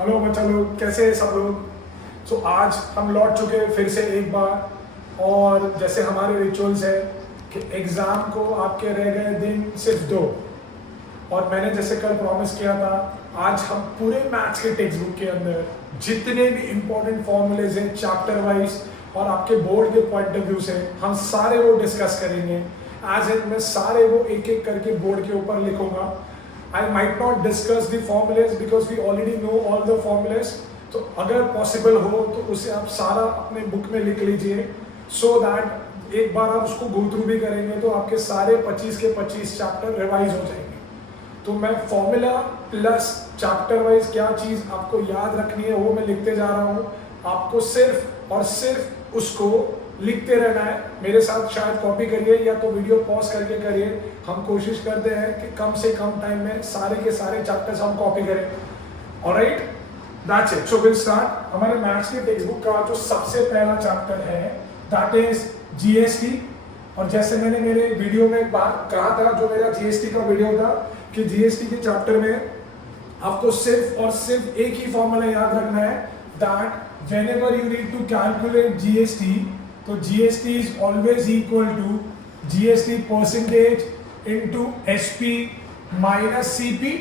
Hello बच्चा लोग, कैसे हैं सब लोग। आज हम लौट चुके हैं फिर से एक बार। और जैसे हमारे रिचुअल्स है कि एग्ज़ाम को आपके रह गए दिन सिर्फ 2। और मैंने जैसे कल प्रॉमिस किया था, आज हम पूरे मैथ्स के टेक्स्ट बुक के अंदर जितने भी इम्पोर्टेंट फॉर्मूलेज हैं चैप्टर वाइज और आपके बोर्ड के पॉइंट ऑफ व्यू से हम सारे वो डिस्कस करेंगे। एज इट मैं सारे वो एक एक करके बोर्ड के ऊपर लिखूंगा। I might not discuss the formulas because we already know all the formulas. तो अगर पॉसिबल हो तो उसे आप सारा अपने बुक में लिख लीजिए, so that एक बार आप उसको गो थ्रू भी करेंगे तो आपके सारे 25 के 25 चैप्टर रिवाइज हो जाएंगे। तो मैं फॉर्मूला प्लस चैप्टर वाइज क्या चीज़ आपको याद रखनी है वो मैं लिखते जा रहा हूँ। आपको सिर्फ और सिर्फ उसको लिखते रहना है। मेरे साथ शायद कॉपी करिए या तो वीडियो पॉज करके करिए। हम कोशिश करते हैं कि कम से कम टाइम में सारे के सारे चैप्टर्स हम कॉपी करें। Alright, that's it. So will start. हमारे मैथ्स के टेक्स्ट बुक का जो सबसे पहला चैप्टर है दैट इज जीएसटी। और जैसे मैंने मेरे वीडियो में बात कहा था, जो मेरा जीएसटी का वीडियो था, कि जीएसटी के चैप्टर में आपको सिर्फ और सिर्फ एक ही फॉर्मूला याद रखना है, that whenever you need to calculate GST, तो GST is always equal to GST percentage into SP minus CP.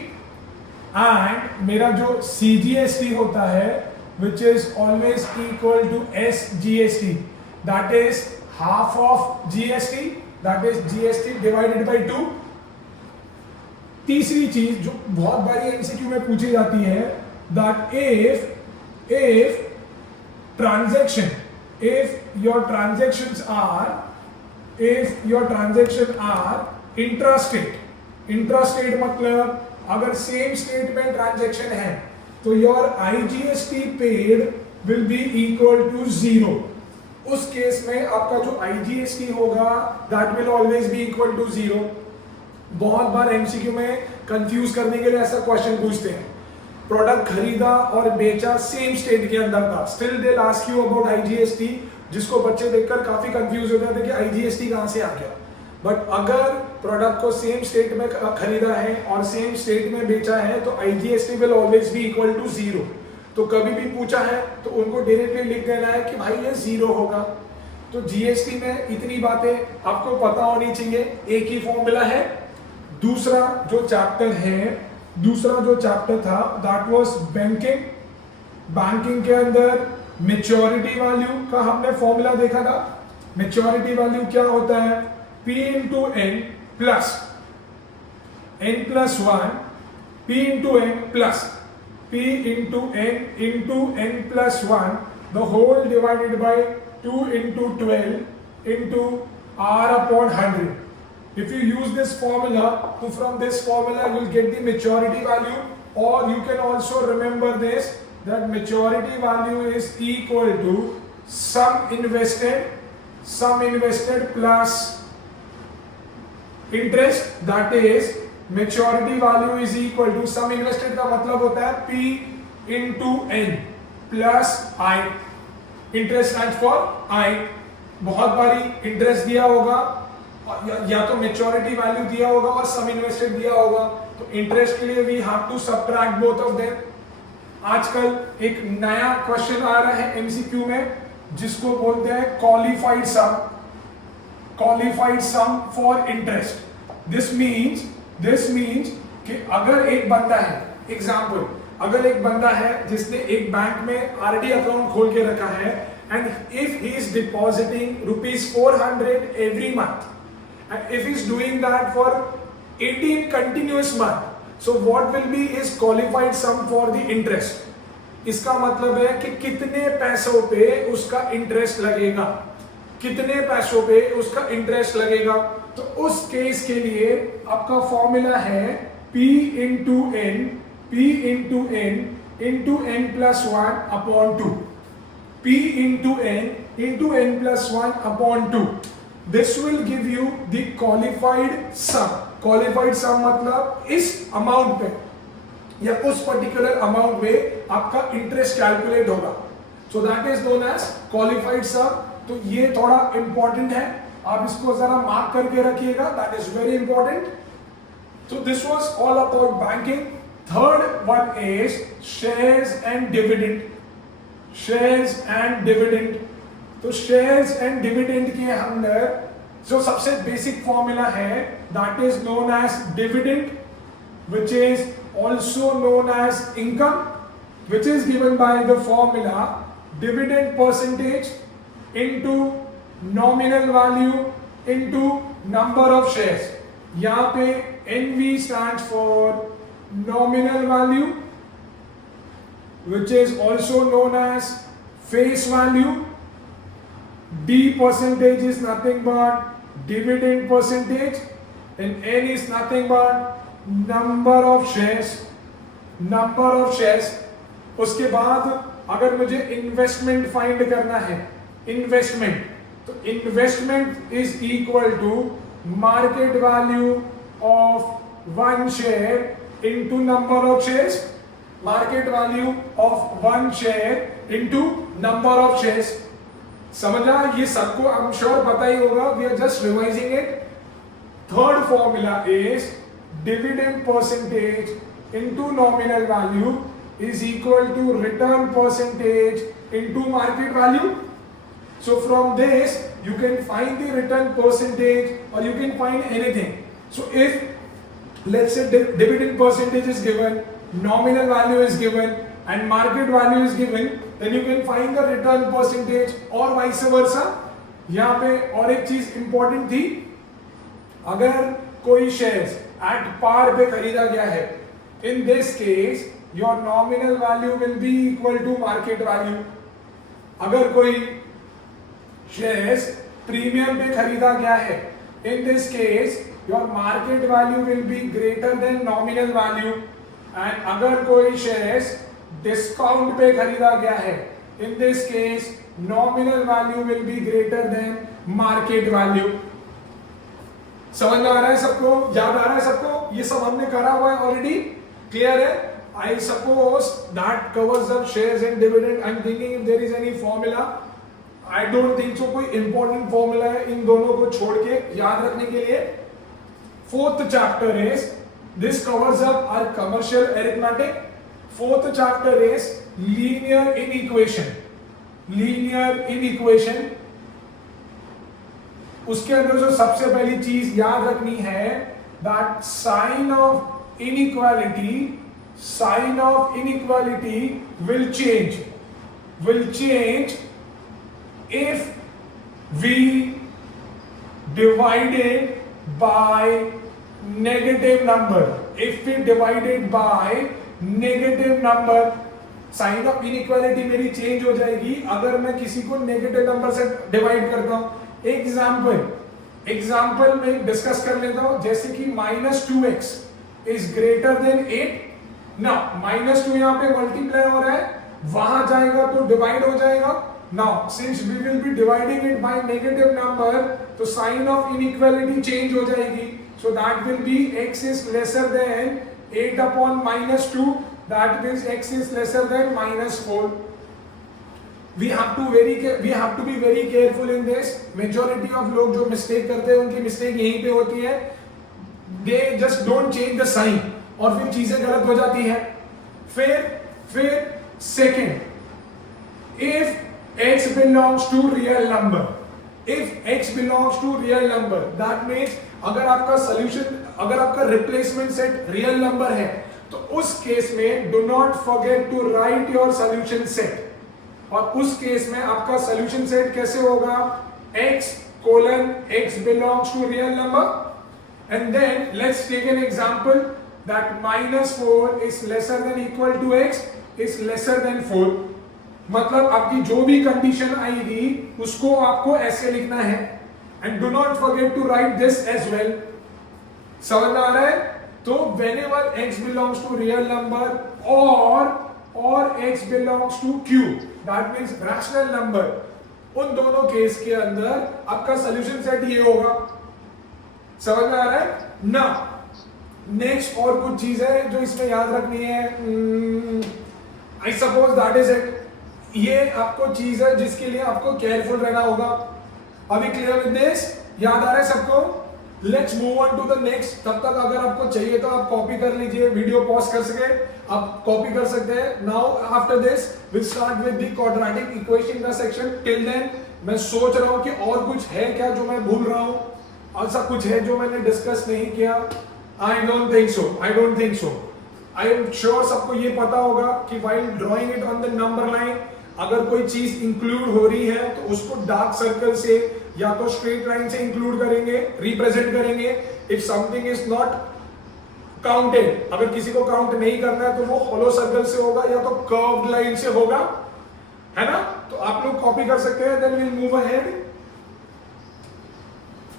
And मेरा जो सीजीएसटी होता है which is always equal to SGST, that is half of GST, that is GST divided by 2। तीसरी चीज जो बहुत बारी एमसीक्यू में पूछी जाती है, that if transaction if your transactions are intrastate मतलब अगर सेम स्टेट में ट्रांजैक्शन है तो your IGST paid will be equal to 0। उस केस में आपका जो IGST होगा that will always be equal to 0। बहुत बार एमसीक्यू में कंफ्यूज करने के लिए ऐसा क्वेश्चन पूछते हैं, प्रोडक्ट खरीदा और बेचा सेम स्टेट के अंदर था, still they ask you about IGST, जिसको बच्चे देखकर काफी कंफ्यूज हो जाते हैं कि आईजीएसटी कहां से आ गया। बट अगर प्रोडक्ट को सेम स्टेट में खरीदा है और सेम स्टेट में बेचा है तो IGST will always be equal to 0। तो कभी भी पूछा है तो उनको डायरेक्टली लिख देना है कि भाई ये 0 होगा। तो जीएसटी में इतनी बातें आपको पता होनी चाहिए। एक ही फॉर्मूला है। दूसरा जो चैप्टर था दैट वाज बैंकिंग। बैंकिंग के अंदर मैच्योरिटी वैल्यू का हमने फॉर्मूला देखा था। मैच्योरिटी वैल्यू क्या होता है, P into N plus n plus 1, P into N plus P into n plus 1 the whole divided by 2 into 12 into R upon 100। If you use this formula, so from this formula you will get the maturity value, or you can also remember this, that maturity value is equal to sum invested plus interest, that is maturity value is equal to sum invested का मतलब होता है P into N plus I, interest stands for I। बहुत बारी interest दिया होगा या तो मैच्योरिटी वैल्यू दिया होगा और सम इन्वेस्टेड दिया होगा, तो इंटरेस्ट के लिए we have to subtract both of them. आजकल एक नया क्वेश्चन आ रहा है एमसीक्यू में जिसको बोलते हैं qualified sum for interest. This means कि अगर एक बंदा है, एग्जांपल, अगर एक बंदा है जिसने एक बैंक में आरडी अकाउंट खोल के रखा है and if he is depositing ₹400 every month, and if he is doing that for 18 continuous month, so what will be his qualified sum for the interest? इसका मतलब है कि कितने पैसों पे उसका इंटरेस्ट लगेगा, कितने पैसों पे उसका इंटरेस्ट लगेगा। तो उस केस के लिए आपका फॉर्मूला है P into n plus 1 upon 2, P into n plus 1 upon 2। This will give you the qualified sum। qualified sum मतलब इस अमाउंट पे या उस पर्टिकुलर अमाउंट पे आपका इंटरेस्ट कैलकुलेट होगा। So that is known as qualified sum। तो ये थोड़ा इंपॉर्टेंट है, आप इसको जरा मार्क करके रखिएगा, that is very important। So this was all about banking। Third one is shares and dividend. Shares and dividend, तो शेयर्स एंड डिविडेंड के अंदर जो सबसे बेसिक फॉर्मूला है that is known as dividend, which is also known as income, which is given by the formula dividend percentage into nominal value into number of shares। यहाँ पे NV stands for nominal value, which is also known as face value। D percentage is nothing but dividend percentage, and N is nothing but number of shares. Number of shares. उसके बाद अगर मुझे investment find करना है, investment, तो investment is equal to market value of one share into number of shares. Market value of one share into number of shares. समझा? ये सबको आई एम श्योर पता ही होगा, we are just revising it. Third formula is dividend percentage into nominal value is equal to return percentage into market value। So from this you can find the return percentage or you can find anything। So if let's say dividend percentage is given, nominal value is given and market value is given, then you can find the return percentage or vice versa। यहाँ पे और एक चीज important थी, अगर कोई shares at par पे खरीदा गया है, in this case your nominal value will be equal to market value. अगर कोई शेयर्स प्रीमियम पे खरीदा गया है, in this case your market value will be greater than nominal value. And अगर कोई शेयर्स डिस्काउंट पे खरीदा गया है, in this case nominal value will be greater than market value. समझ में आ रहा है सबको? याद आ रहा है सबको? ये सब हमने करा हुआ है ऑलरेडी, क्लियर है? I suppose that covers up shares and dividend। I'm thinking if there is any formula, I don't think so कोई important formula है इन दोनों को छोड़ के याद रखने के लिए। Fourth chapter is this covers up our commercial arithmetic। Fourth chapter is linear inequation। linear inequation, उसके अंदर जो सबसे पहली चीज याद रखनी है that sign of inequality will change if we divide it by negative number। if we divide it by negative number, sign of inequality मेरी चेंज हो जाएगी अगर मैं किसी को नेगेटिव नंबर से डिवाइड करता हूं। एग्जाम्पल में डिस्कस कर लेता हूं, जैसे कि -2x is greater than 8। Now -2 यहां पे मल्टीप्लाई हो रहा है, वहां जाएगा तो डिवाइड हो जाएगा। Now since we will be dividing it by negative number, तो साइन ऑफ इनइक्वालिटी चेंज हो जाएगी। So that will be x is lesser than 8 upon -2, that means x is lesser than -4। We have to be very careful in this। Majority of लोग जो mistake करते हैं उनकी mistake यहीं पे होती है, they just don't change the sign और फिर चीजें गलत हो जाती है। फिर second, if x belongs to real number, that means अगर आपका रिप्लेसमेंट सेट रियल नंबर है, तो उस केस में do not forget to write your solution set। और उस केस में आपका सॉल्यूशन सेट कैसे होगा? x belongs to real number, and then let's take an example that -4 is lesser than equal to x is lesser than 4। मतलब आपकी जो भी कंडीशन आएगी उसको आपको ऐसे लिखना है, and do not forget to write this as well। समझ में आ रहा है? तो whenever x belongs to real number or x belongs to q, that means rational number, उन दोनों केस के अंदर आपका सॉल्यूशन सेट ये होगा। समझ में आ रहा है ना? नेक्स्ट और कुछ चीज है जो इसमें याद रखनी है। I suppose that is it. ये आपको चीज है जिसके लिए आपको केयरफुल रहना होगा। अभी क्लियर विद दिस? याद आ रहा है सबको? Let's move on to the next. तब तक अगर आपको चाहिए तो आप कॉपी कर लीजिए, वीडियो पॉज कर सके आप कॉपी कर सकते हैं। Now after this will start with the quadratic equation का सेक्शन। टिल देन मैं सोच रहा हूं कि और कुछ है क्या जो मैं भूल रहा हूं, ऐसा कुछ है जो मैंने डिस्कस नहीं किया। I don't think so, I don't think so. I am sure सबको ये पता होगा कि while drawing it on the number line, अगर कोई चीज इंक्लूड हो रही है तो उसको डार्क सर्कल से या तो स्ट्रेट लाइन से इंक्लूड करेंगे, रिप्रेजेंट करेंगे। If something is not counted, अगर किसी को काउंट नहीं करना है तो वो होलो सर्कल से होगा या तो कर्व्ड लाइन से होगा, है ना। तो आप लोग कॉपी कर सकते हैं। Then will move ahead.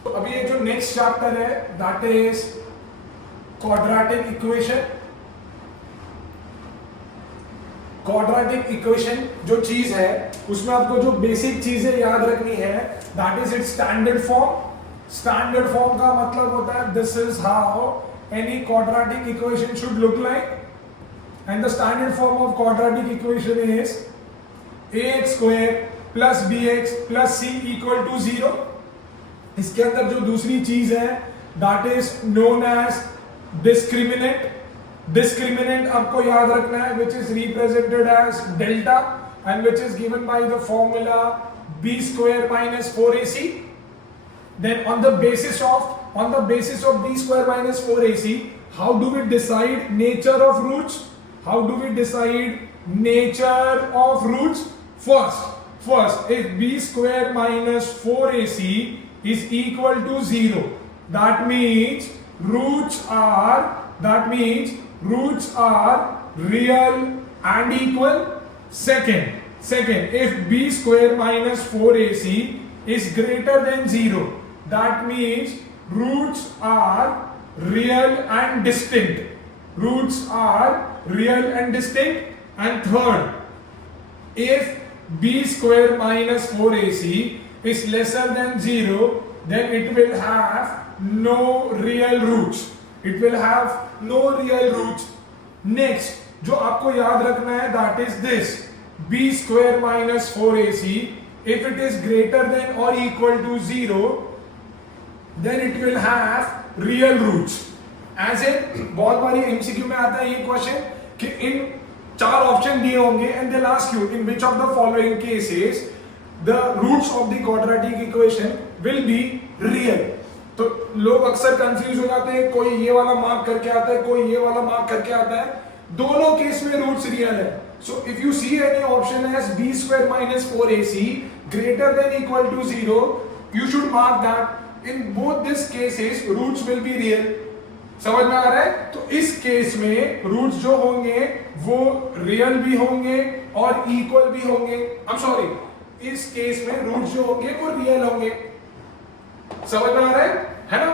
तो अभी ये जो नेक्स्ट चैप्टर है that is quadratic equation. Quadratic equation जो चीज है उसमें आपको जो बेसिक चीजें याद रखनी है that is its standard form. Standard form का मतलब होता है this is how any quadratic equation should look like, and the standard form of quadratic equation is ax square plus bx plus c equal to 0। इसके अंदर जो दूसरी चीज है that is known as discriminant. Discriminant आपको याद रखना है which is represented as delta and which is given by the formula b square minus 4ac. Then on the basis of b square minus 4ac, how do we decide nature of roots? How do we decide nature of roots? First if b square minus 4ac is equal to 0, that means roots are real and equal. Second, if b square minus 4ac is greater than 0, that means roots are real and distinct. And third, if b square minus 4ac is lesser than 0, then it will have no real roots. Next, जो आपको याद रखना है that is this b square minus 4ac, if it is greater than or equal to 0, then it will have real roots. As in बहुत बारी MCQ में आता है ये क्वेश्चन कि इन 4 ऑप्शन दिए होंगे and they'll ask you in which of the following cases the roots of the quadratic equation will be real. तो लोग अक्सर कंफ्यूज हो जाते हैं, कोई ये वाला मार्क करके आता है, कोई ये वाला मार्क करके आता है। दोनों केस में रूट्स रियल है। So if you see any option as b square minus 4ac greater than equal to 0, you should mark that in both these cases roots will be real. समझ में आ रहा है? तो इस केस में roots जो होंगे वो रियल भी होंगे और इक्वल भी होंगे। आई एम सॉरी, इस केस में रूट्स जो होंगे वो रियल होंगे। समझ में आ रहा है ना।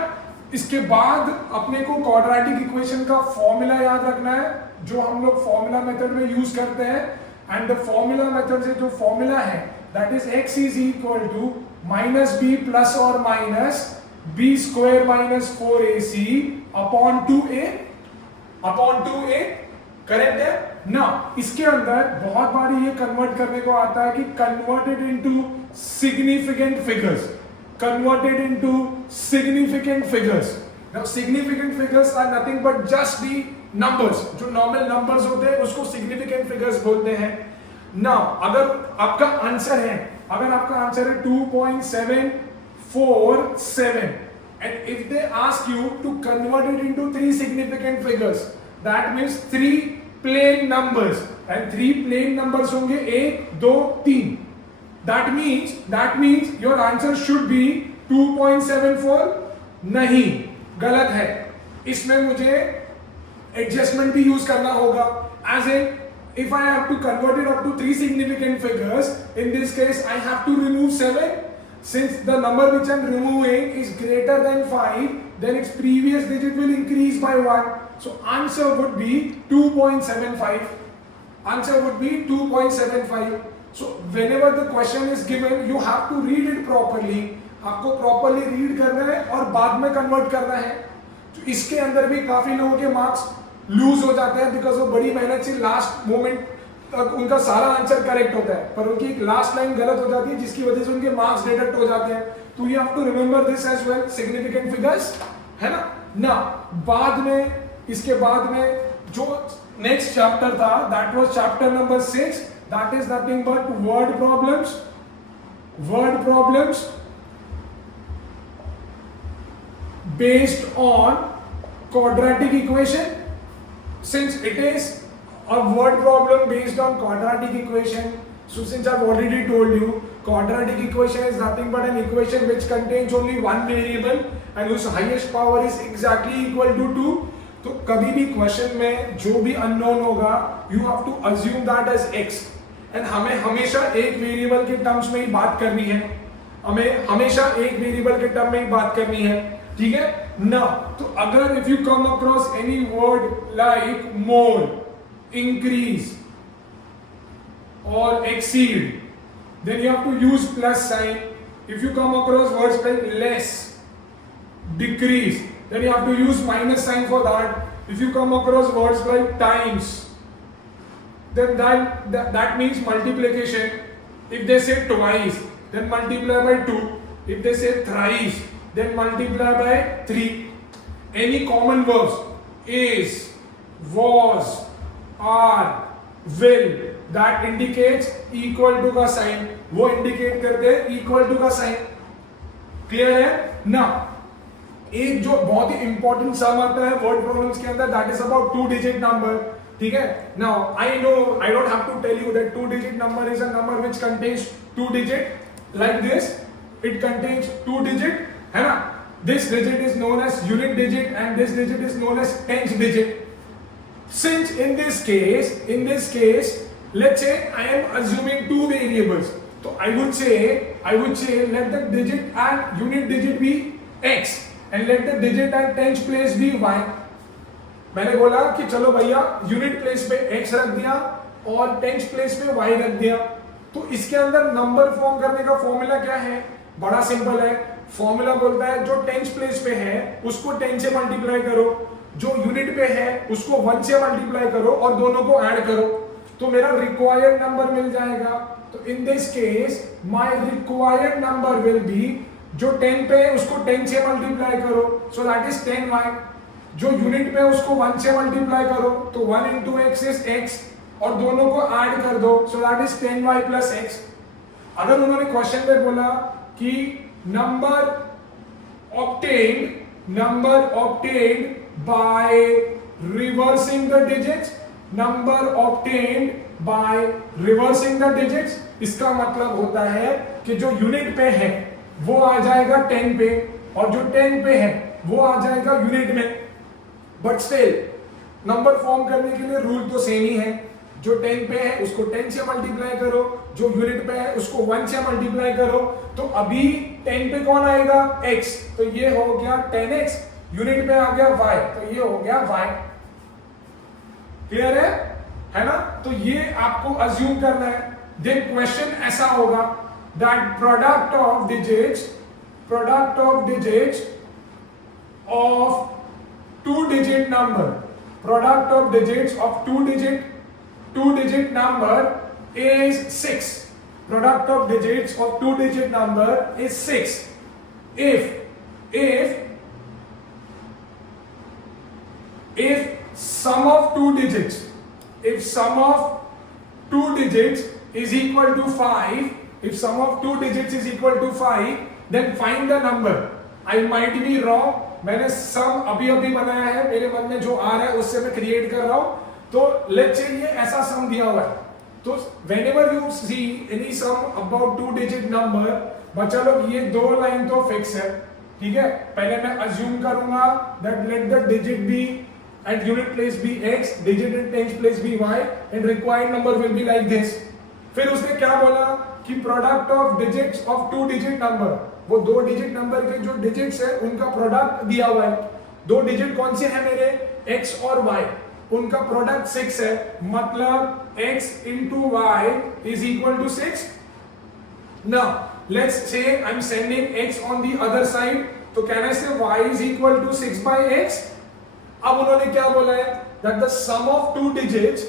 इसके बाद अपने को क्वाड्रेटिक इक्वेशन का फॉर्मूला याद रखना है जो हम लोग फॉर्मूला मेथड में यूज करते हैं। एंड द फॉर्मूला मेथड से जो फॉर्मूला है that is x is equal to minus B plus और minus b square minus 4ac upon 2a। Correct है ना। इसके अंदर बहुत बारी ये कन्वर्ट करने को आता है कि converted into significant figures. Now significant figures are nothing but just the numbers. जो normal numbers होते हैं उसको significant figures बोलते हैं। Now अगर आपका आंसर है 2.747 and if they ask you to convert it into 3 significant figures, that means 3 plain numbers, and 3 plain numbers होंगे 1 2 3। That means your answer should be 2.74। नहीं, गलत है। इसमें मुझे एडजस्टमेंट भी यूज करना होगा। As in, if I have to convert it up to 3 significant figures, in this case I have to remove 7. Since the number which I'm removing is greater than 5, then its previous digit will increase by 1. So answer would be 2.75. So whenever the question is given, you have to read it properly. आपको properly read करना है और बाद में convert करना है। तो इसके अंदर भी काफी लोगों के मार्क्स लूज हो जाते हैं बिकॉज वो बड़ी मेहनत से लास्ट मोमेंट तक उनका सारा आंसर करेक्ट होता है पर उनकी एक लास्ट लाइन गलत हो जाती है जिसकी वजह से उनके मार्क्स डिडक्ट हो जाते हैं। तो you have to remember this as well, significant figures, है ना। ना बाद में, इसके बाद में जो नेक्स्ट चैप्टर था, that was chapter number 6, that is nothing but word problems, word problems based on quadratic equation. Since it is a word problem based on quadratic equation, so since I've already told you, quadratic equation is nothing but an equation which contains only one variable and whose highest power is exactly equal to 2. तो कभी भी question में जो भी unknown होगा, you have to assume that as x, and हमें हमेशा एक वेरिएबल के टर्म्स में ही बात करनी है, हमें हमेशा एक वेरिएबल के टर्म में ही बात करनी है, ठीक है ना। तो अगर if you come across any word like more, increase और exceed, then you have to use plus sign. If you come across words like less, decrease, then you have to use minus sign for that. If you come across words like times, then that means multiplication. If they say twice, then multiply by 2. If they say thrice, then multiply by 3. Any common verbs, is, was, are, will, that indicates equal to का sign, वो indicate करते हैं equal to का sign. Clear है ना। एक जो बहुत ही इंपॉर्टेंट सम आता है वर्ड प्रॉब्लम्स के अंदर, that is about 2 digit number, ठीक है। Now I know I don't have to tell you that 2 digit number is a number which contains 2 digit like this, it contains 2 digit, है ना। This digit is known as unit digit and this digit is known as tenth digit. Since in this case let's say I am assuming 2 variables, तो I would से late the digit and unit digit be x and let the digit and tens place be y. मैंने बोला कि चलो भैया unit place पे x रख दिया और टेंस प्लेस पे y रख दिया. तो इसके अंदर नंबर फॉर्म करने का फॉर्मूला क्या है? बड़ा सिंपल है. फॉर्मूला बोलता है जो टेंस प्लेस पे है उसको 10 से मल्टीप्लाई करो, जो यूनिट पे है उसको 1 से मल्टीप्लाई करो और दोनों को ऐड करो तो मेरा रिक्वायर्ड नंबर मिल जाएगा. तो इन this case my required number will be, जो 10 पे है उसको 10 से मल्टीप्लाई करो, सो दैट इज 10y. जो यूनिट पे है उसको 1 से मल्टीप्लाई करो तो 1 into x is x और दोनों को ऐड कर दो, so that is 10y plus x. अगर उन्होंने क्वेश्चन पे बोला कि number obtained by reversing the digits, number obtained by reversing the digits, इसका मतलब होता है कि जो यूनिट पे है वो आ जाएगा 10 पे और जो 10 पे है वो आ जाएगा यूनिट में. बट स्टिल नंबर फॉर्म करने के लिए रूल तो सेम ही है. जो 10 पे है उसको 10 से मल्टीप्लाई करो, जो यूनिट पे है उसको 1 से मल्टीप्लाई करो. तो अभी 10 पे कौन आएगा? x, तो ये हो गया 10x. यूनिट पे आ गया y, तो ये हो गया y. क्लियर है ना? तो ये आपको अज्यूम करना है. देन क्वेश्चन ऐसा होगा that product of digits of 2-digit number, product of digits of 2-digit number is 6. Product of digits of 2-digit number is 6 if sum of 2 digits, if sum of 2 digits is equal to 5, if sum of 2 digits is equal to 5, then find the number. I might be wrong. मैंने सम अभी बनाया है, मेरे मन में जो आ रहा है उससे मैं क्रिएट कर रहा हूं. तो लेट्स से ये ऐसा सम दिया हुआ है. तो whenever you see any sum about 2 digit number, बच्चा लोग ये 2 लाइन तो फिक्स है, ठीक है. पहले मैं अज्यूम करूंगा that let the digit be and unit place be x, digit and tens place be y, and required number will be like this. फिर उसने क्या बोला कि product of digits of 2 digit number, वो 2 डिजिट नंबर के जो digits है उनका प्रोडक्ट दिया हुआ है. 2 डिजिट कौन से हैं मेरे? x और y. उनका प्रोडक्ट 6 है, मतलब x into y is equal to 6. Now let's say I'm sending x on the other side, तो can I say y is equal to 6 by x? अब उन्होंने क्या बोला है that the sum of 2 digits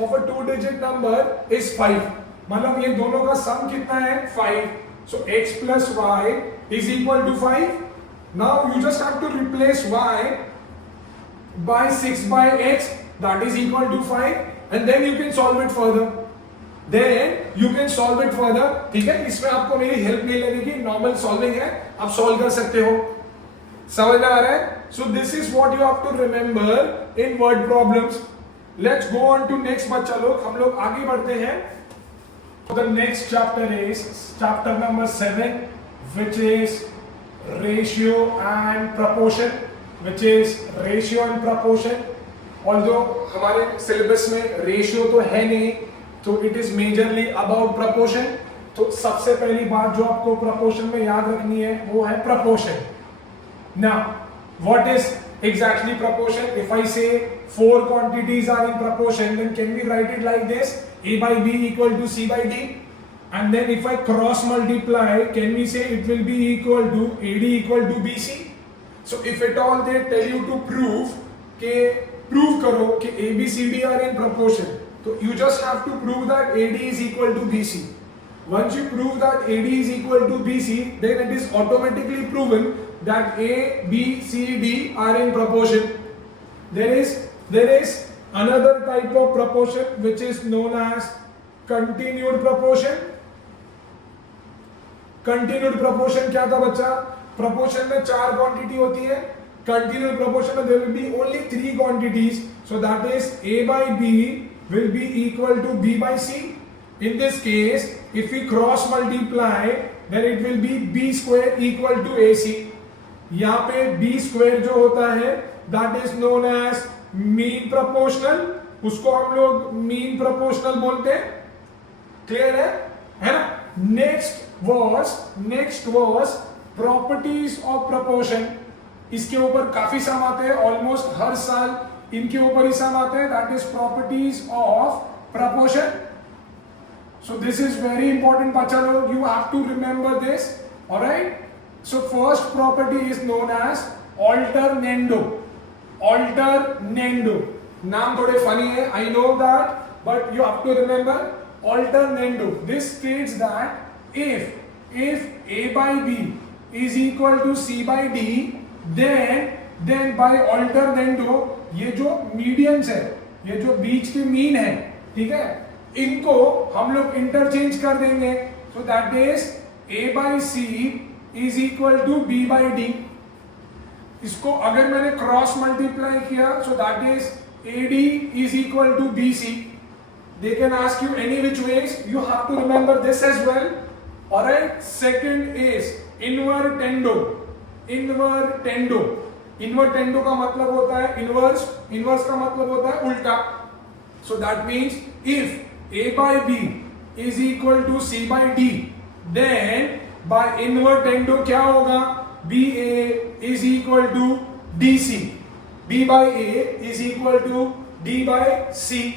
of a 2-digit number is 5. मतलब ये दोनों का सम कितना है? 5. So x plus y is equal to 5. Now you just have to replace y by 6 by x, that is equal to 5, and then you can solve it further. ठीक है, इसमें आपको मेरी हेल्प नहीं लगेगी, नॉर्मल सॉल्विंग है, आप solve कर सकते हो. समझ में आ रहा है? So this is what you have to remember in word problems. Let's go on to next बच्चा लोग, हम लोग आगे बढ़ते हैं. The next chapter is chapter number 7, which is ratio and proportion. Although हमारे सिलेबस में रेशियो तो है नहीं, तो it is majorly about proportion. तो सबसे पहली बात जो आपको प्रपोर्शन में याद रखनी है वो है proportion. Now, what is exactly proportion? If I say 4 quantities are in proportion, then can we write it like this? A by B equal to C by D. And then if I cross multiply, can we say it will be equal to AD equal to BC? So if at all they tell you to prove करो कि ABCD are in proportion, so you just have to prove that AD is equal to BC. Once you prove that AD is equal to BC, then it is automatically proven that A, B, C, D are in proportion. There is another type of proportion which is known as continued proportion. Continued proportion क्या था बच्चा? Proportion में 4 quantity होती है. Continued proportion में there will be only 3 quantities. So that is A by B will be equal to B by C. In this case, if we cross multiply, then it will be B square equal to AC. यहाँ पे B square जो होता है, that is known as mean proportional. उसको हम लोग mean proportional बोलते हैं. Clear है ना? Next was properties of proportion. इसके ऊपर काफी सम आते हैं, ऑलमोस्ट हर साल इनके ऊपर ही सम आते हैं. That is properties of proportion. So this is very important बच्चा लोग, you have to remember this. Alright, so first property is known as alternendo. नाम थोड़े फनी है, I know that, but you have to remember alternendo. This states that if A by B is equal to C by D, then by alternando, ये जो medians है, ये जो बीच के mean है, ठीक है, इनको हम लोग इंटरचेंज कर देंगे. So that is A by C is equal to B by D. इसको अगर मैंने क्रॉस मल्टीप्लाई किया, so that is AD is equal to BC. They can ask you any which ways, you have to remember this as well. Alright, second is invertendo. Invertendo का मतलब होता है inverse का मतलब होता है उल्टा. So that means if A by B is equal to C by D, then by invertendo क्या होगा? BA is equal to DC. B by A is equal to D by C.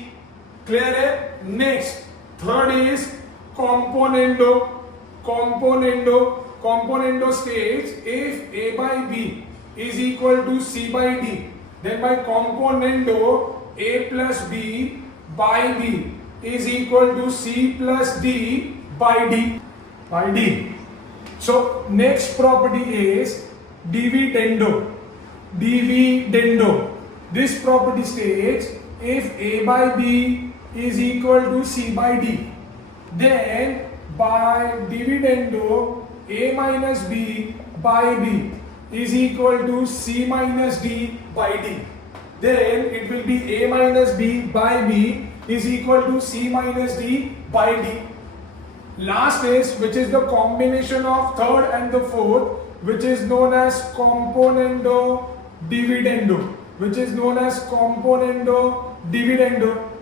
Clear है? Next, third is componendo. Componendo states if A by B is equal to C by D, then by componendo A plus B by B is equal to C plus D by D. So next property is dividendo. This property states if A by B is equal to C by D, then by dividendo A minus B by B is equal to C minus D by D. Then it will be A minus B by B is equal to C minus D by D. Last is, which is the combination of third and the fourth, which is known as componendo dividendo.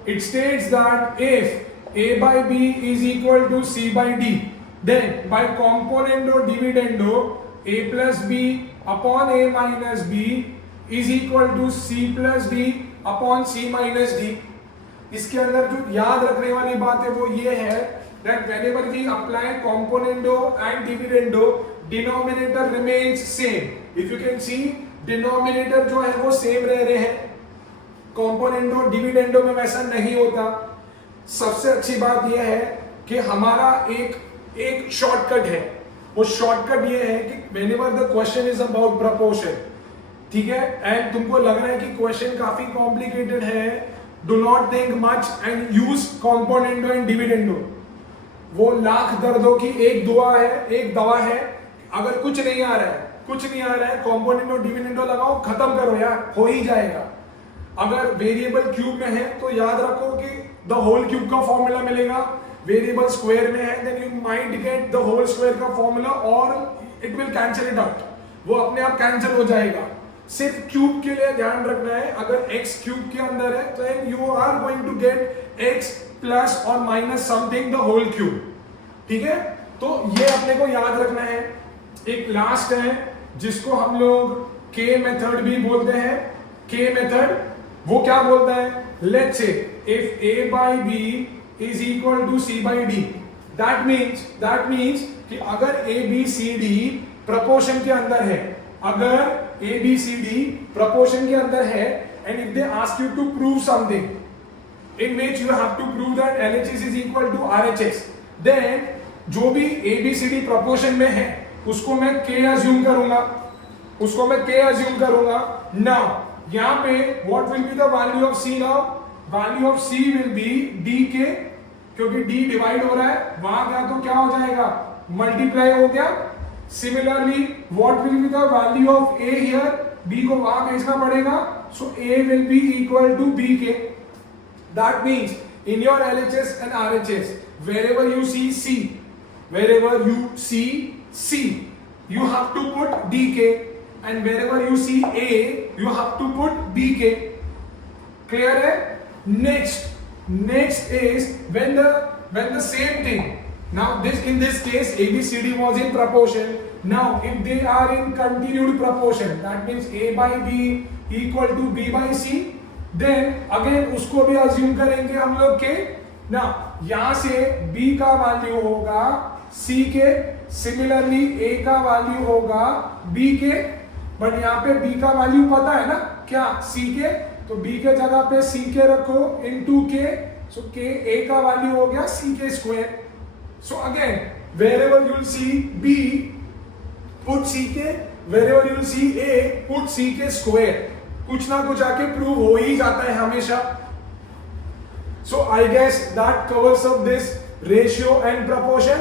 It states that if A by B is equal to C by D, then by componendo dividendo A plus B upon A minus B is equal to C plus D upon C minus D. इसके अंदर जो याद रखने वाली बात है वो ये है that whenever we apply componendo and dividendo, denominator remains same. If you can see, denominator जो है वो सेम रह रहे हैं. componendo dividendo में वैसा नहीं होता. सबसे अच्छी बात यह है कि हमारा एक एक शॉर्टकट है, वो शॉर्टकट ये है कि whenever the question is about proportion, ठीक है, एंड तुमको लग रहा है कि क्वेश्चन काफी कॉम्प्लिकेटेड है, do not think much and use componendo and dividendo. वो लाख दर्दों की एक दुआ है, एक दवा है। अगर कुछ नहीं आ रहा है कॉम्पोनेंटो डिविडेंडो लगाओ, खत्म करो यार, हो ही जाएगा। अगर वेरिएबल क्यूब में है तो याद रखो कि द होल क्यूब का फॉर्मूला मिलेगा, वेरिएबल स्क्वायर में है then you might get the whole square का फॉर्मूला और it will cancel it out, वो अपने आप कैंसिल हो जाएगा। सिर्फ क्यूब के लिए ध्यान रखना है, अगर x क्यूब के अंदर है तो then you are going to get x plus और minus something the whole cube, ठीक है। तो ये अपने को याद रखना है। एक लास्ट है जिसको हम लोग के मेथड भी बोलते हैं। के मेथड वो क्या बोलता है, let's say if a by b is equal to c by d, that means कि अगर a b c d proportion के अंदर है, अगर a b c d proportion के अंदर है and if they ask you to prove something in which you have to prove that LHS is equal to RHS, then जो भी a b c d proportion में है उसको मैं k assume करूंगा, now यहाँ पे what will be the value of c now? Value of c will be dk, क्योंकि d डिवाइड हो रहा है, वहां गया तो क्या हो जाएगा, मल्टीप्लाई हो गया। Similarly, what will be the value of a here? b को वहां भेजना पड़ेगा, so a will be equal to bk. That means in your LHS and RHS, wherever you see c, you have to put dk, and wherever you see a, you have to put bk. Clear है? Next is when the same thing. Now in this case ABCD was in proportion. Now if they are in continued proportion, that means a by b equal to b by c, then again उसको भी assume करेंगे हम लोग के। Now यहाँ से b का value होगा c के, सिमिलरली a का वैल्यू होगा b के, बट यहाँ पे b का वैल्यू पता है ना क्या, c के, तो b के जगह पे c के रखो into k, so k a का वैल्यू हो गया c के square. So again wherever you will see b put c के, wherever you will see a put c के स्क्वायर, कुछ ना कुछ आके प्रूव हो ही जाता है हमेशा। So I guess that covers up this ratio and proportion.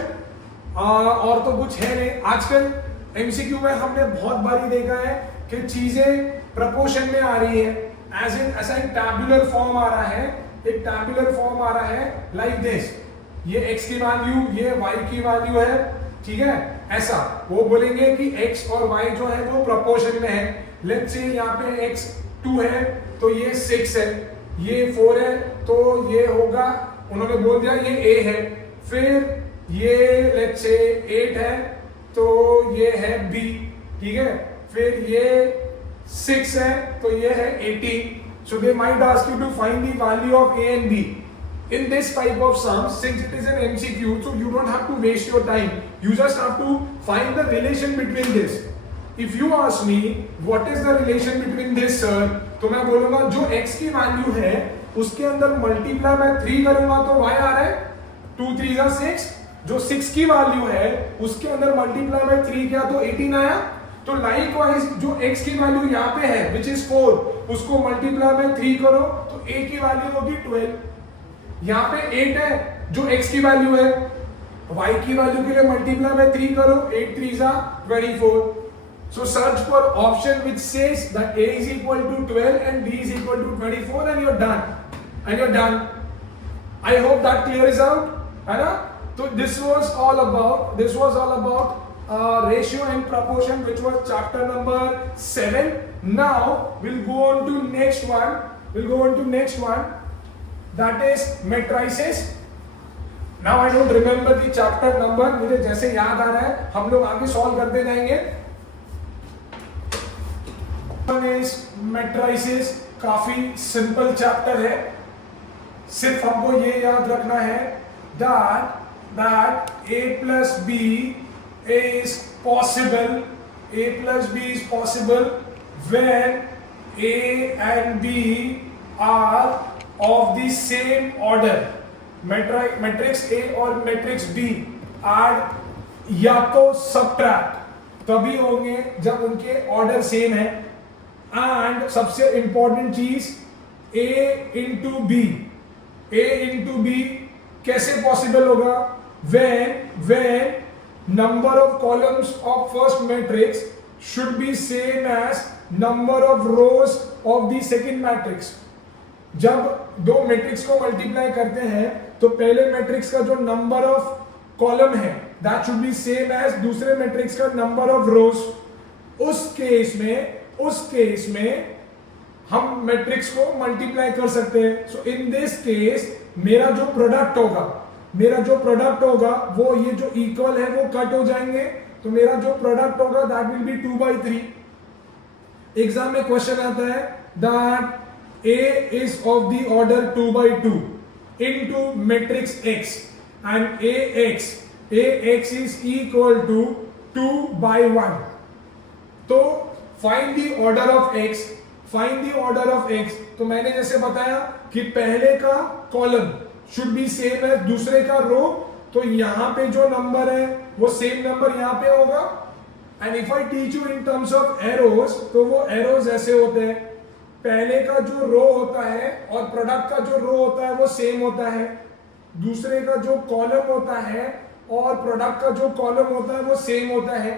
और तो कुछ है नहीं। आजकल एमसीक्यू में हमने बहुत बारी देखा है कि चीजें प्रपोर्शन में आ रही है, एज इन ऐसा एक टैबुलर फॉर्म आ रहा है, एक टैबुलर फॉर्म आ रहा है लाइक दिस, ये x की वैल्यू, ये y की वैल्यू है, ठीक है, ऐसा वो बोलेंगे कि x और y जो है वो प्रपोर्शन में है। लेट्स से यहाँ पे x 2 है तो ये 6 है, ये 4 है तो ये होगा, उन्होंने बोल दिया ये a है, फिर ये लेट्स से 8 है तो ये है b, ठीक है, फिर ये 6 है तो ये है 18। So they might ask you to find the value of a and b. In this type of sum, since it is an MCQ, so you don't have to waste your time. You just have to find the relation between this. If you ask me, what is the relation between this, sir? तो मैं बोलूंगा जो x की value है उसके अंदर multiply मैं 3 करूंगा तो y आ रहा है 2 3 6, जो 6 की वैल्यू है उसके अंदर मल्टीप्लाई में 3 किया तो 18 आया। तो लाइकवाइज जो x की वैल्यू यहाँ पे है विच इज 4, उसको मल्टीप्लाई में 3 करो तो a की वैल्यू होगी 12। यहाँ पे 8 है जो x की वैल्यू है, y की वैल्यू के लिए मल्टीप्लाई में 3 करो, 8 3 जा 24। So search for option which says that a is equal to 12 and b is equal to 24 and you're done. I hope that clear is out, है ना? So this was all about ratio and proportion, which was chapter number 7. Now we'll go on to next one. That is matrices. Now I don't remember the chapter number, मुझे जैसे याद आ रहा है हम लोग आगे सॉल्व करते जाएंगे। मैट्रिसेस काफी सिंपल चैप्टर है, सिर्फ हमको ये याद रखना है that a plus b is possible when a and b are of the same order। Matrix A और मैट्रिक्स B ऐड या तो सबट्रैक्ट तभी होंगे जब उनके ऑर्डर सेम है। एंड सबसे इंपॉर्टेंट चीज ए इंटू बी कैसे पॉसिबल होगा? when number of columns of first matrix should be same as number of rows of the second matrix। जब दो मैट्रिक्स को मल्टीप्लाई करते हैं तो पहले मैट्रिक्स का जो नंबर ऑफ कॉलम है that should be same as दूसरे मैट्रिक्स का नंबर ऑफ रोज। उस केस में हम मैट्रिक्स को मल्टीप्लाई कर सकते हैं। सो इन दिस केस मेरा जो प्रोडक्ट होगा वो ये जो इक्वल है वो कट हो जाएंगे, तो मेरा जो प्रोडक्ट होगा दैट विल बी 2/3। एग्जाम में क्वेश्चन आता है that A is of the order 2/2 into matrix X and AX is equal to 2/1। तो find the order of X। तो मैंने जैसे बताया कि पहले का कॉलम शुड बी सेम है दूसरे का रो, तो यहां पे जो नंबर है वो सेम नंबर यहां पे होगा। And if I teach you in terms of arrows, तो वो एरोज ऐसे होते हैं, पहले का जो रो होता है और प्रोडक्ट का जो रो होता है वो सेम होता है, दूसरे का जो कॉलम होता है और प्रोडक्ट का जो कॉलम होता है वो सेम होता है।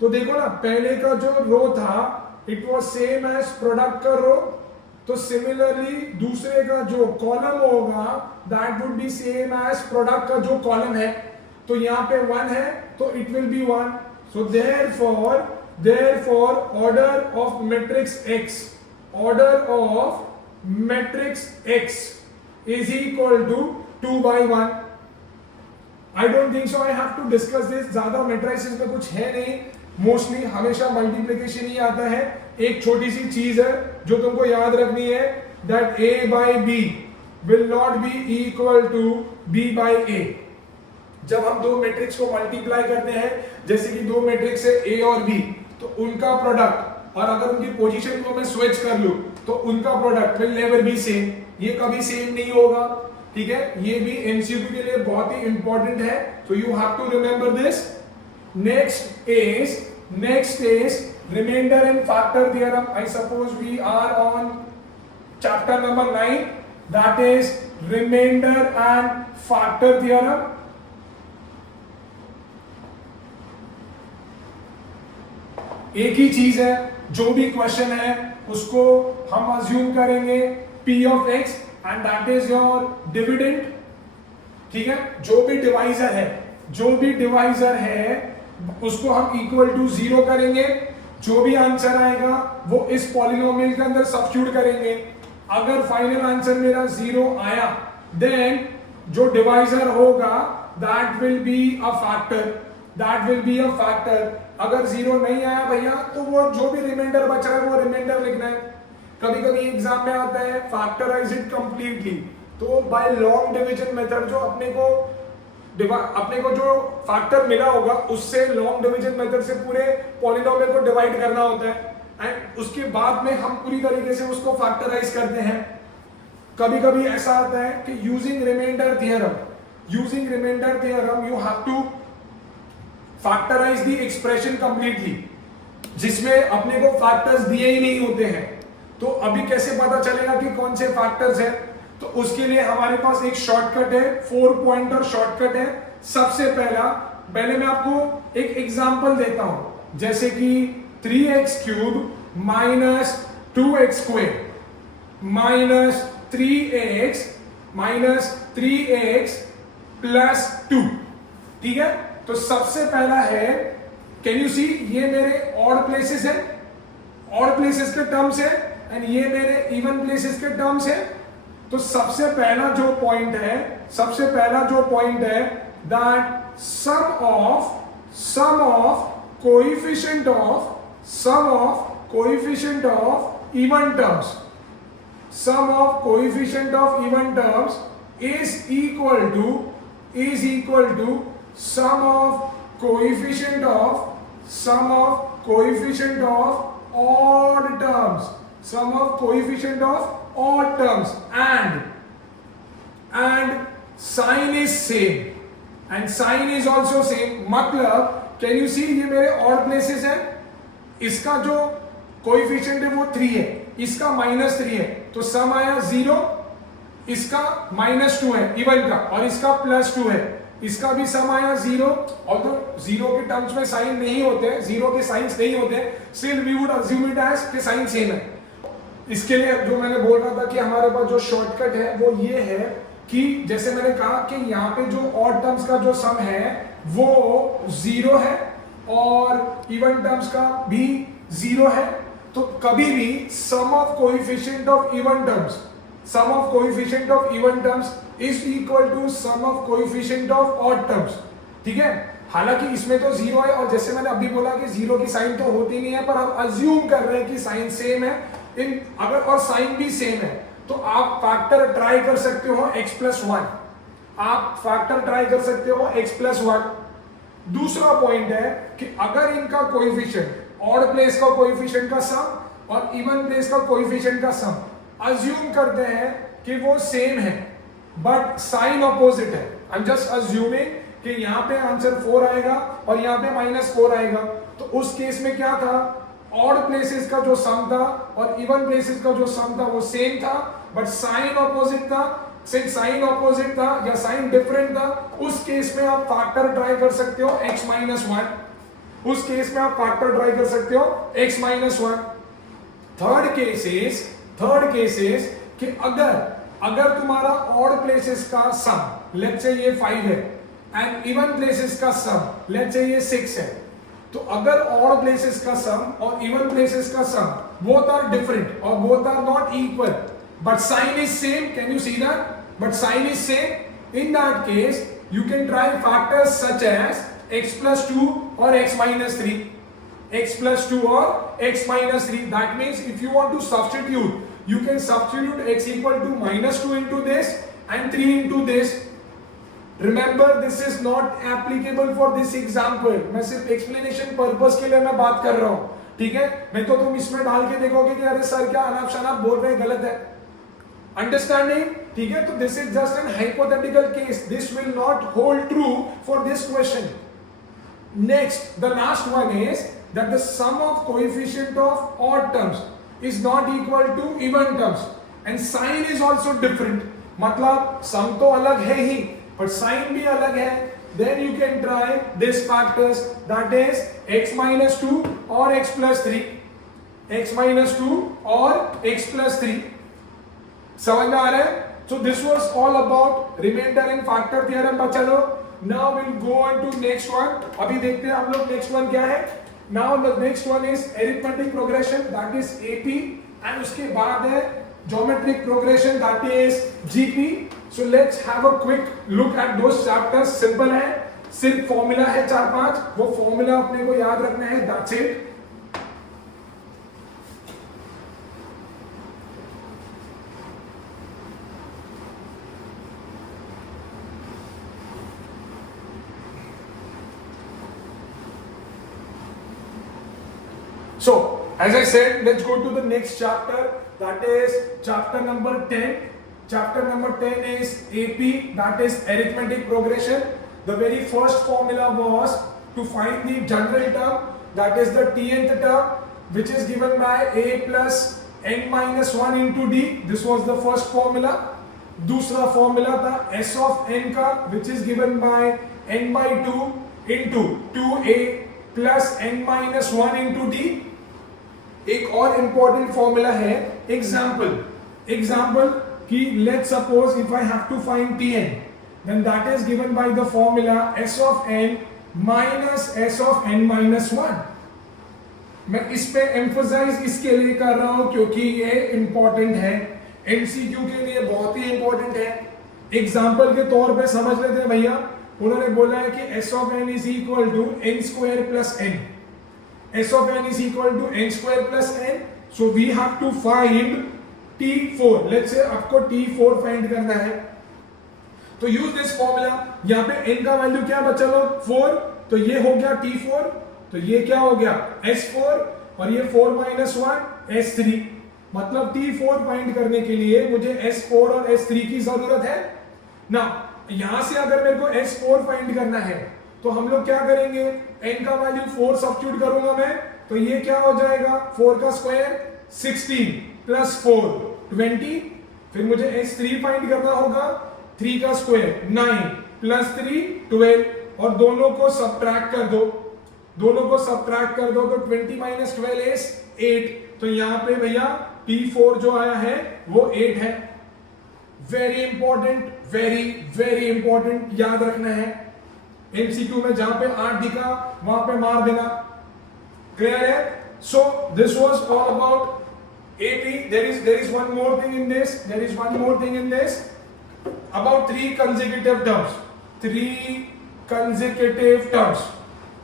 तो देखो ना, पहले का जो रो था it was same as product का रो, तो सिमिलरली दूसरे का जो कॉलम होगा that would be same as product का जो कॉलम है। तो यहाँ पे 1 है तो it will be 1। So therefore order of matrix X is equal to 2/1। I don't think so I have to discuss this। ज्यादा मैट्रिसेस में कुछ है नहीं, मोस्टली हमेशा मल्टीप्लिकेशन ही आता है। एक छोटी सी चीज है जो तुमको याद रखनी है that A by B will not be equal to B by A। जब हम दो मैट्रिक्स को मल्टीप्लाई करते हैं, जैसे कि दो मैट्रिक्स है A और B, तो उनका प्रोडक्ट और अगर उनकी पोजीशन को मैं स्विच कर लूं तो उनका product will never be same, ये कभी सेम नहीं होगा। ठीक है, ये भी एमसीक्यू के लिए बहुत ही इंपॉर्टेंट है, तो you have to remember this. Next is remainder and factor theorem. I suppose we are on chapter number 9, that is remainder and factor theorem. एक ही चीज है, जो भी क्वेश्चन है उसको हम अज्यूम करेंगे P of X and that is your dividend. ठीक है, जो भी डिवाइजर है उसको हम इक्वल टू 0 करेंगे। जो भी आंसर आएगा वो इस पॉलिनोमियल के अंदर सब्स्टिट्यूट करेंगे। अगर फाइनल आंसर मेरा 0 आया देन जो डिवाइजर होगा that will be a factor. अगर 0 नहीं आया भैया तो वो जो भी रिमाइंडर बच रहा है वो रिमाइंडर लिखना है। कभी कभी एग्जाम में आता है फैक्टराइज इट कंप्लीटली, तो बाय लॉन्ग डिवीजन मेथड जो अपने को जो फैक्टर मिला होगा उससे लॉन्ग डिवीजन मेथड से पूरे पॉलिनोमियल को डिवाइड करना होता है एंड उसके बाद में हम पूरी तरीके से उसको फैक्टराइज करते हैं। कभी कभी ऐसा आता है कि using remainder theorem you have to factorize the expression completely, जिसमें अपने को फैक्टर्स दिए ही नहीं होते हैं। तो अभी कैसे पता चलेगा कि कौन से फैक्टर्स हैं? तो उसके लिए हमारे पास एक शॉर्टकट है, 4 पॉइंटर शॉर्टकट है। सबसे पहले मैं आपको एक एग्जांपल देता हूं, जैसे कि 3x³ minus 2x² minus 3x plus 2। ठीक है, तो सबसे पहला है, कैन यू सी, ये मेरे ऑड प्लेसेस है, ऑड प्लेसेस के टर्म्स है एंड ये मेरे इवन प्लेसेस के टर्म्स है। तो सबसे पहला जो पॉइंट है that sum of coefficient of even terms is equal to sum of coefficient of odd terms and sign is same. And sign is also same, मतलब कैन यू सी ये मेरे ऑड प्लेसेस है, इसका जो coefficient है वो 3 है, इसका -3 है, तो सम आया 0, इसका -2 है इवन का, और इसका +2 है, इसका भी सम आया 0, और तो 0 के टर्म्स में साइन नहीं होते, 0 के साइंस नहीं होते, still we would assume it as कि साइन सेम है। इसके लिए जो मैंने बोल रहा था कि हमारे पास जो शॉर्टकट है वो ये है कि जैसे मैंने कहा कि यहाँ पे जो ऑड टर्म्स का जो सम है वो 0 है और इवन टर्म्स का भी 0 है, तो कभी भी sum of coefficient of even terms, sum of coefficient of even terms is equal to sum of coefficient of odd terms, ठीक है। हालांकि इसमें तो 0 है, और जैसे मैंने अभी बोला कि 0 की साइन तो होती नहीं है, पर हम अज्यूम कर रहे हैं कि साइन सेम है इन, अगर और साइन भी सेम है तो आप फैक्टर ट्राई कर सकते हो x+1, आप फैक्टर ट्राई कर सकते हो x+1। दूसरा पॉइंट है कि अगर इनका कोएफिशिएंट ऑड प्लेस का कोएफिशिएंट का सम और इवन प्लेस का कोएफिशिएंट का सम अज्यूम करते हैं कि वो सेम है बट साइन ऑपोजिट है, आई एम जस्ट अज्यूमिंग कि यहाँ पे आंसर 4 आएगा और यहाँ पे -4 आएगा, तो उस केस में क्या था, ऑड प्लेसेस का जो सम था और इवन प्लेसेस का जो सम था वो सेम था, बट साइन ऑपोजिट था। सिंस साइन ऑपोजिट था या साइन डिफरेंट था, उस केस में आप फैक्टर ट्राई कर सकते हो x-1, उस केस में आप फैक्टर ट्राई कर सकते हो x-1। थर्ड केसेस कि अगर तुम्हारा ऑड प्लेसेस का सम लेट्स से ये 5 है एंड इवन प्लेसेस का सम लेट्स से ये 6 है, तो अगर ऑड प्लेसेस का सम और इवन प्लेसेस का सम बोथ आर डिफरेंट और both are not equal but sign is same, can you see that, but sign is same, in that case you can try factors such as x+2 or x-3, x+2 or x-3, that means if you want to substitute you can substitute x equal to -2 into this and 3 into this. Remember this is not applicable for this example, मैं सिर्फ explanation purpose के लिए मैं बात कर रहा हूँ, ठीक है। नहीं तो तुम इसमें डाल के देखोगे कि अरे सर क्या अनाप शनाप बोल रहे हैं, गलत है, अंडरस्टैंडिंग, ठीक है। तो this is just an hypothetical case, this will not hold true for this question. Next the last one is that the sum of coefficient of odd terms is not equal to even terms and sign is also different, मतलब sum तो अलग है ही पर sign भी अलग है, then you can try this factors, that is x-2 or x+3, x-2 or x+3, समझ में आ रहा है। So this was all about remainder and factor theorem बच्चा लोग। Now we'll go on to next one, अभी देखते हैं हम लोग next one क्या है। Now the next one is arithmetic progression, that is AP, and उसके बाद है geometric progression, that is GP। So let's have a quick look at those chapters, simple है, सिर्फ फॉर्मूला है 4-5, वो फॉर्मूला अपने को याद रखना है, that's it। So, as I said, let's go to the next chapter, that is chapter number 10. Chapter number 10 is AP, that is arithmetic progression. The very first formula was to find the general term, that is the tnth term, which is given by a plus n-1 into d. This was the first formula. दूसरा formula था s of n का, which is given by n/2 into 2a plus n-1 into d. एक और important formula है example कि let's suppose if I have to find tn, then that is given by the formula s of n minus s of n-1। मैं इस पे emphasise इसके लिए कर रहा हूं क्योंकि ये इंपॉर्टेंट है, एमसीक्यू के लिए बहुत ही इंपॉर्टेंट है। एग्जाम्पल के तौर पे समझ लेते हैं भैया, उन्होंने बोला है कि s of n is equal to n² plus n, s of n is equal to n² plus n, so we have to find t4। let's say आपको t4 फाइंड करना है, तो यूज दिस फॉर्मूला। यहाँ पे n का value क्या बचा लो 4, तो ये हो गया t4, तो ये क्या हो गया s4 और ये 4 minus 1 s3, मतलब t4 फाइंड करने के लिए मुझे s4 और s3 की जरूरत है ना। यहां से अगर मेरे को S4 फाइंड करना है तो हम लोग क्या करेंगे, n का वैल्यू 4 सब्स्टिट्यूट करूंगा मैं, तो ये क्या हो जाएगा 4 का स्क्वायर 16 प्लस 4 20, फिर मुझे S3 फाइंड करना होगा, 3 का स्क्वायर 9 प्लस 3 12, और दोनों को सब्ट्रैक्ट कर दो, तो 20 माइनस 12 इज 8, तो यहां पे भैया P4 जो आया है वो 8 है। वेरी इंपॉर्टेंट, वेरी इंपॉर्टेंट, याद रखना है। एमसीक्यू में जहां पे 8 दिखा वहां पे मार देना। क्लियर है? So this was all about AP. There is one more thing in this. About 3 consecutive terms.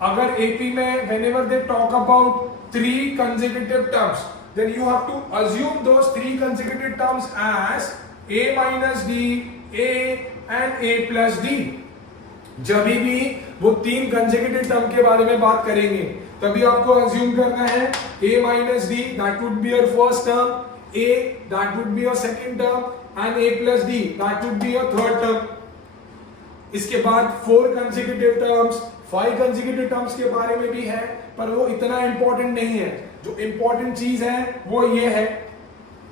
अगर AP में whenever they talk about 3 consecutive terms, then you have to assume those 3 consecutive terms as A minus D, A and A plus D. जब भी वो 3 consecutive term के बारे में बात करेंगे तभी आपको assume करना है A minus D, that would be your first term, A that would be your second term, and A plus D that would be your third term. इसके बाद 4 consecutive terms, 5 consecutive terms के बारे में भी है, पर वो इतना important नहीं है। जो important चीज है वो ये है,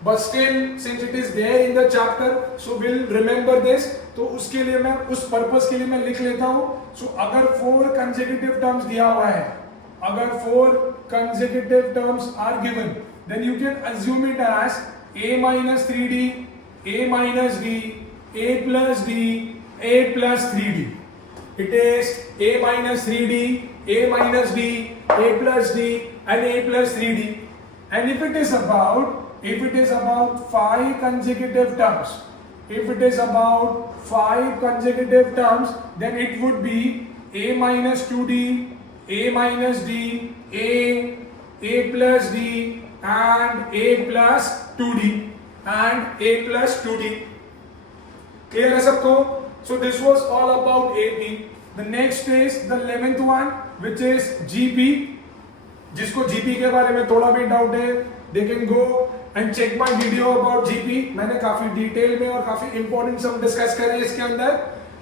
but still since it is there in the chapter, so we'll remember this. तो उसके लिए मैं उस पर्पस के लिए मैं लिख लेता हूं। So अगर 4 consecutive terms दिया हुआ है, अगर 4 consecutive terms are given, then you can assume it as A minus 3D, A minus D, A plus D, A plus 3D. It is A minus 3D, A minus D, A plus D, and A plus 3D. And if it is about 5 consecutive terms, then it would be A minus 2D, A minus D, A plus D, and A plus 2D, Clear है सबको? So this was all about AP. The next is the 11th one, which is GP. जिसको GP के बारे में थोड़ा भी doubt है, they can go and check my video about GP. मैंने काफी डिटेल में और काफी इंपॉर्टेंट सब डिस्कस करे इसके अंदर।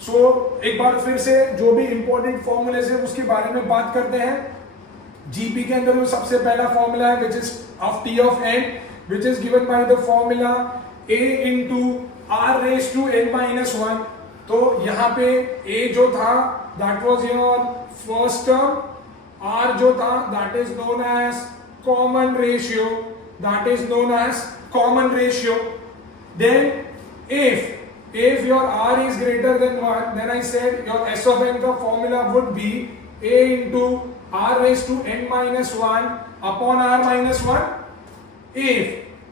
So एक बार फिर से जो भी इंपॉर्टेंट फॉर्मूलेज है उसके बारे में बात करते हैं। GP के अंदर वो सबसे पहला फॉर्मूला है which is of T of n, which is given by the formula A into R raised to n minus 1. तो यहाँ पे A जो था that was your first term, R जो था that is known as common ratio, then if your R is greater than 1, then I said your S of n का formula would be A into R raised to n minus 1 upon R minus 1. If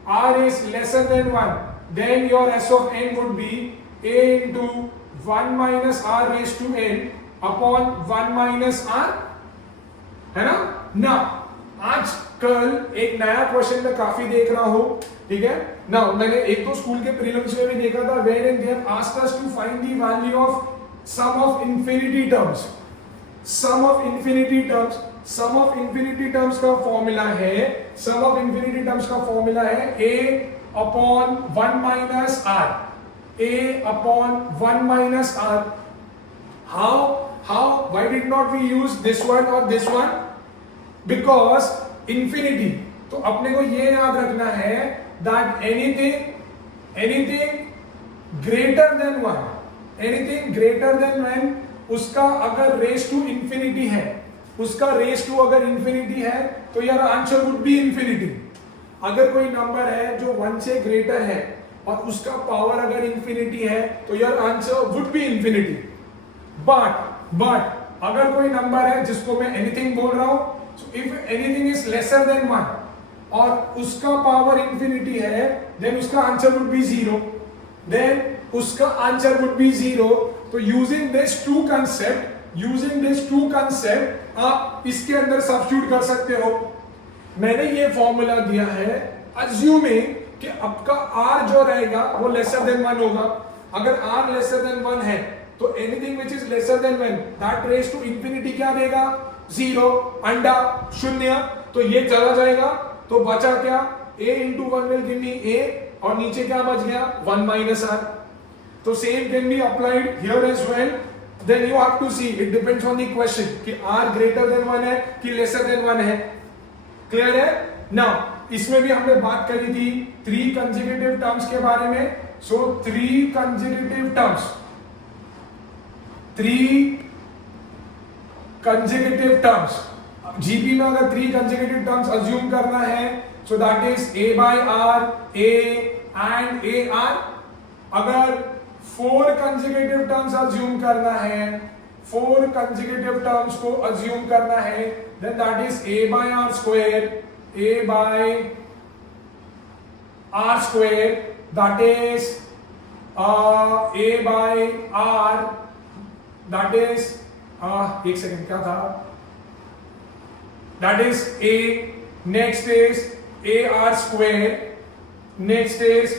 R is lesser than 1, then your S of n would be A into 1 minus R raised to n upon 1 minus R, है ना? ना आजकल एक नया question मैं काफी देख रहा हूं, ठीक है ना? मैंने एक तो स्कूल के प्रीलिम्स में भी देखा था, where and they have asked us to find the value of sum of infinity terms. Sum of infinity terms का फॉर्मूला है a upon 1 minus r, how why did not we use this one or this one? Because infinity, तो अपने को ये याद रखना है that anything greater than 1, उसका अगर रेस टू इंफिनिटी है, तो यार आंसर वुड बी इंफिनिटी। अगर कोई नंबर है जो 1 से ग्रेटर है और उसका पावर अगर इंफिनिटी है, तो यार answer would be infinity. But अगर कोई नंबर है जिसको मैं एनीथिंग बोल रहा हूं, so if anything is lesser than 1 और उसका पावर इंफिनिटी है, देन उसका आंसर वुड बी जीरो। तो यूजिंग दिस टू कंसेप्ट आप इसके अंदर सब्स्टिट्यूट कर सकते हो। मैंने ये फॉर्मूला दिया है अज्यूमिंग कि आपका r जो रहेगा वो लेसर देन 1 होगा। अगर r लेसर देन 1 है तो anything which is lesser than 1 that raise to infinity क्या देगा? 0, अंडा, शून्य। तो ये चला जाएगा, तो बचा क्या? a into 1 will give me a, और नीचे क्या बच गया? 1 minus r। तो same can be applied here as well. Then you have to see, it depends on the question कि r ग्रेटर देन 1 है कि लेसर देन 1 है. क्लियर है? नाउ इसमें भी हमने बात करी थी 3 कंसेक्यूटिव टर्म्स के बारे में. सो 3 consecutive terms, 3 consecutive terms GP में अगर 3 कंसेक्यूटिव टर्म्स अज्यूम करना है, so that is a by r, a and ar. अगर 4 कंसेक्यूटिव टर्म्स अज्यूम करना है, 4 कंसेक्यूटिव टर्म्स को अज्यूम करना है, then that is a by r square, a by r square, that is a by r, that is एक second क्या था, that is a, next is ar square, next is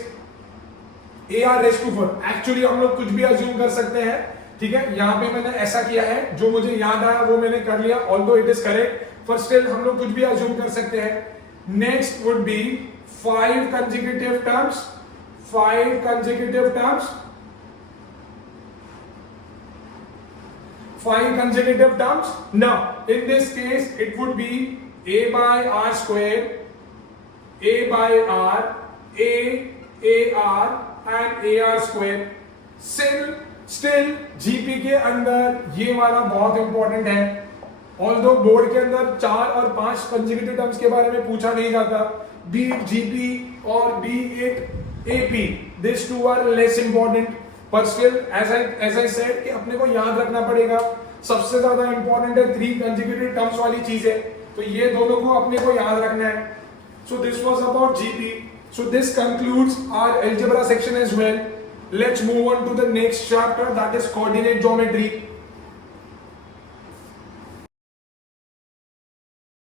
ar raised to 4. Actually हम लोग कुछ भी assume कर सकते हैं, ठीक है. यहां पे मैंने ऐसा किया है, जो मुझे याद आया वो मैंने कर लिया, ऑल्दो इट इज करेक्ट, पर स्टिल हम लोग कुछ भी अज्यूम कर सकते हैं. Next would be 5 consecutive terms, 5 consecutive terms, 5 consecutive terms. Now in this case it would be a by r square, a by r, ar and ar square. Still GP के अंदर ये वाला बहुत इंपॉर्टेंट है. Although board के अंदर 4 और 5 consecutive terms के बारे में पूछा नहीं जाता, बी इट जीपी और B it AP, these two are less important, but still as I said कि अपने को याद रखना पड़ेगा. सबसे ज्यादा इंपॉर्टेंट है 3 कंसेक्यूटिव टर्म्स वाली चीजें, तो ये दोनों को अपने को याद रखना है. So this was about GP. So this concludes our algebra section as well. Let's move on to the next chapter, that is coordinate geometry.